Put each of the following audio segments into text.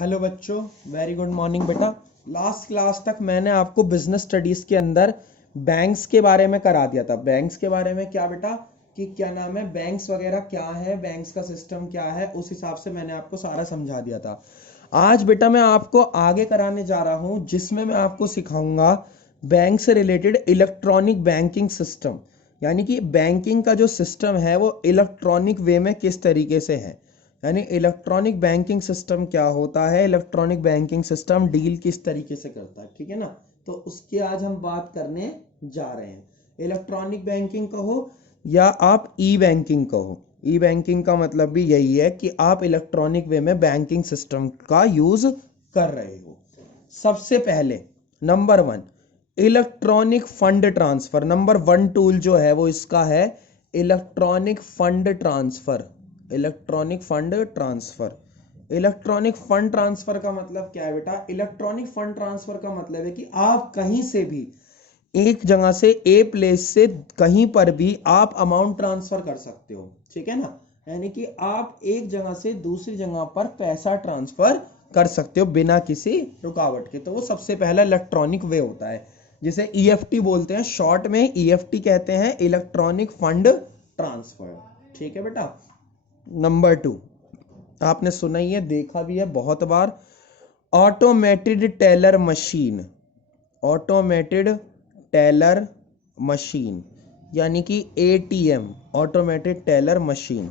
Hello बच्चों, very good morning बेटा। Last class तक मैंने आपको बिजनेस स्टडीज के अंदर बैंक्स के बारे में करा दिया था। बैंक्स के बारे में क्या बेटा कि क्या नाम है, बैंक्स वगैरह क्या है, बैंक्स का सिस्टम क्या है, उस हिसाब से मैंने आपको सारा समझा दिया था। आज बेटा मैं आपको आगे कराने जा रहा हूं जिसमें मैं आपको सिखाऊंगा बैंक से रिलेटेड इलेक्ट्रॉनिक बैंकिंग सिस्टम, यानी कि बैंकिंग का जो सिस्टम है वो इलेक्ट्रॉनिक वे में किस तरीके से है। यानी इलेक्ट्रॉनिक बैंकिंग सिस्टम क्या होता है, इलेक्ट्रॉनिक बैंकिंग सिस्टम डील किस तरीके से करता है, ठीक है ना। तो उसकी आज हम बात करने जा रहे हैं। इलेक्ट्रॉनिक बैंकिंग कहो या आप ई बैंकिंग कहो, ई बैंकिंग का मतलब भी यही है कि आप इलेक्ट्रॉनिक वे में बैंकिंग सिस्टम का यूज कर रहे हो। सबसे पहले number one, electronic fund transfer. Number one tool जो है वो इसका है electronic fund transfer. Electronic fund transfer, electronic fund transfer का मतलब क्या है बेटा। इलेक्ट्रॉनिक फंड ट्रांसफर का मतलब है कि आप कहीं से भी, एक जगह से, ए प्लेस से कहीं पर भी आप अमाउंट ट्रांसफर कर सकते हो, ठीक है ना। यानी कि आप एक जगह से दूसरी जगह पर पैसा ट्रांसफर कर सकते हो बिना किसी रुकावट के। तो वो सबसे पहला इलेक्ट्रॉनिक वे होता है जिसे ईएफटी बोलते हैं, शॉर्ट में ईएफटी कहते हैं, इलेक्ट्रॉनिक फंड ट्रांसफर, ठीक है बेटा। नंबर टू, आपने सुना ही है, देखा भी है बहुत बार, automated teller machine. Automated teller machine यानी कि ATM, automated teller machine.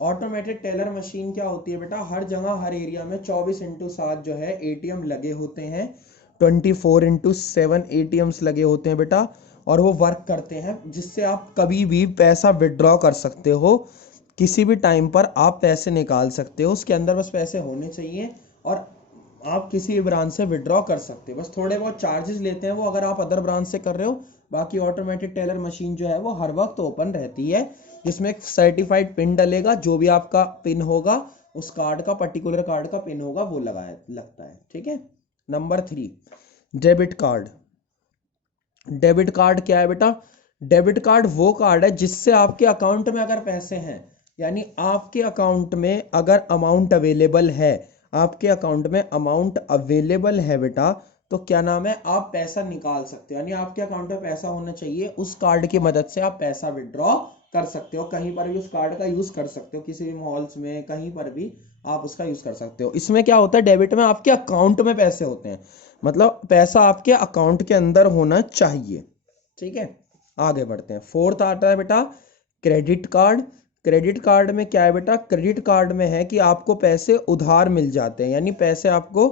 Automated teller machine क्या होती है बेटा, हर जगह हर एरिया में 24/7 जो है एटीएम लगे होते हैं। 24/7 एटीएम्स लगे होते हैं बेटा, और वो वर्क करते हैं जिससे आप कभी भी पैसा विड्रॉ कर सकते हो। किसी भी टाइम पर आप पैसे निकाल सकते हो, उसके अंदर बस पैसे होने चाहिए और आप किसी भी ब्रांच से विड्रॉ कर सकते हो। बस थोड़े बहुत चार्जेस लेते हैं वो, अगर आप अदर ब्रांच से कर रहे हो। बाकी ऑटोमेटेड टेलर मशीन जो है वो हर वक्त ओपन रहती है, जिसमें एक सर्टिफाइड पिन डलेगा, जो भी आपका पिन होगा उस कार्ड का, पर्टिकुलर कार्ड का पिन होगा वो लगाया लगता है, ठीक है। Number three, debit card. Debit card क्या है बेटा, डेबिट कार्ड वो कार्ड है जिससे आपके अकाउंट में अगर पैसे हैं, यानी आपके अकाउंट में अगर अमाउंट अवेलेबल है, आपके अकाउंट में अमाउंट अवेलेबल है बेटा, तो क्या नाम है, आप पैसा निकाल सकते हो। यानी आपके अकाउंट में पैसा होना चाहिए, उस कार्ड की मदद से आप पैसा विड्रॉ कर सकते हो, कहीं पर भी उस कार्ड का यूज कर सकते हो, किसी भी मॉल्स में कहीं पर भी आप उसका यूज कर सकते हो। इसमें क्या होता है, डेबिट में आपके अकाउंट में पैसे होते हैं, मतलब पैसा आपके अकाउंट के अंदर होना चाहिए, ठीक है। आगे बढ़ते हैं। फोर्थ आता है बेटा क्रेडिट कार्ड। क्रेडिट कार्ड में क्या है बेटा, क्रेडिट कार्ड में है कि आपको पैसे उधार मिल जाते हैं, यानी पैसे आपको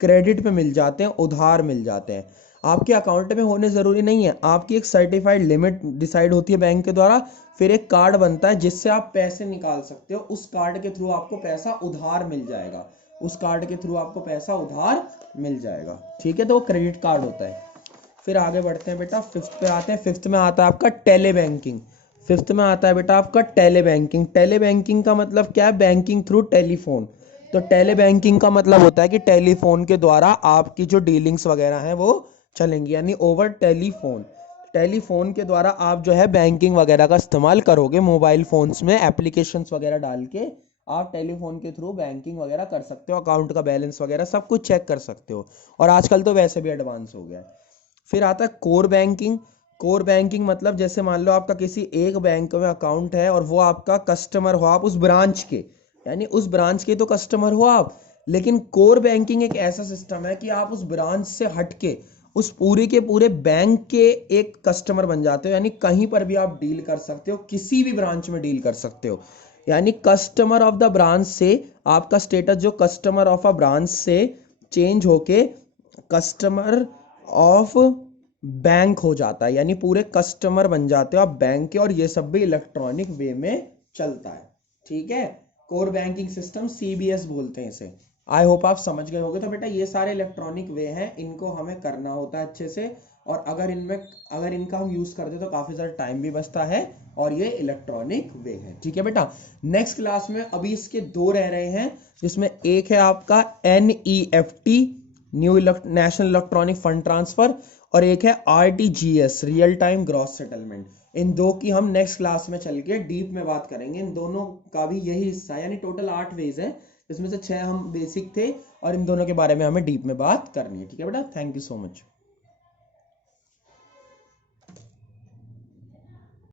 क्रेडिट पे मिल जाते हैं, उधार मिल जाते हैं। आपके अकाउंट में होने जरूरी नहीं है, आपकी एक सर्टिफाइड लिमिट डिसाइड होती है बैंक के द्वारा, फिर एक कार्ड बनता है जिससे आप पैसे निकाल सकते हो, उस कार्ड के थ्रू आपको पैसा उधार मिल जाएगा, उस कार्ड के थ्रू आपको पैसा उधार मिल जाएगा, ठीक है। तो वो क्रेडिट कार्ड होता है। फिर आगे बढ़ते हैं बेटा, फिफ्थ पे आते हैं। फिफ्थ में आता है आपका टेली बैंकिंग। फिफ्थ में आता है बेटा आपका टेली बैंकिंग। टेली बैंकिंग का मतलब क्या है, बैंकिंग थ्रू टेलीफोन। तो टेली बैंकिंग का मतलब होता है कि टेलीफोन के द्वारा आपकी जो डीलिंग्स वगैरह हैं वो चलेंगी, यानी ओवर टेलीफोन। टेलीफोन के द्वारा आप जो है बैंकिंग वगैरह का इस्तेमाल करोगे, मोबाइल फोन्स में एप्लीकेशंस वगैरह डाल के आप टेलीफोन के थ्रू बैंकिंग वगैरह कर सकते हो, अकाउंट का बैलेंस वगैरह सब कुछ चेक कर सकते हो, और आजकल तो वैसे भी एडवांस हो गया है। फिर आता है कोर बैंकिंग। कोर बैंकिंग मतलब जैसे मान लो आपका किसी एक बैंक में अकाउंट है और वो आपका कस्टमर हो आप उस ब्रांच के, यानी उस ब्रांच के तो कस्टमर हो आप, लेकिन कोर बैंकिंग एक ऐसा सिस्टम है कि आप उस ब्रांच से हटके उस पूरे के पूरे बैंक के एक कस्टमर बन जाते हो, यानी कहीं पर भी आप डील कर सकते हो, किसी भी ब्रांच में डील कर सकते हो। यानी कस्टमर ऑफ द ब्रांच से आपका स्टेटस जो कस्टमर ऑफ अ ब्रांच से चेंज होके कस्टमर ऑफ बैंक हो जाता है, यानी पूरे कस्टमर बन जाते हो आप बैंक के, और ये सब भी इलेक्ट्रॉनिक वे में चलता है, ठीक है। कोर बैंकिंग सिस्टम सीबीएस बोलते हैं इसे। आई होप आप समझ गए होंगे। तो बेटा ये सारे इलेक्ट्रॉनिक वे हैं, इनको हमें करना होता है अच्छे से, और अगर इनका हम यूज करते तो काफी ज्यादा टाइम भी बचता है, और ये इलेक्ट्रॉनिक वे है, ठीक है बेटा। नेक्स्ट क्लास में अभी इसके दो रह रहे हैं, जिसमें एक है आपका NEFT, new national electronic fund transfer, और एक है RTGS, real time gross settlement. इन दो की हम नेक्स्ट क्लास में चल के डीप में बात करेंगे। इन दोनों का भी यही हिस्सा है, यानी टोटल 8 वेज है इसमें से 6 हम बेसिक थे और इन दोनों के बारे में हमें डीप में बात करनी है। ठीक है बेटा, थैंक यू सो मच।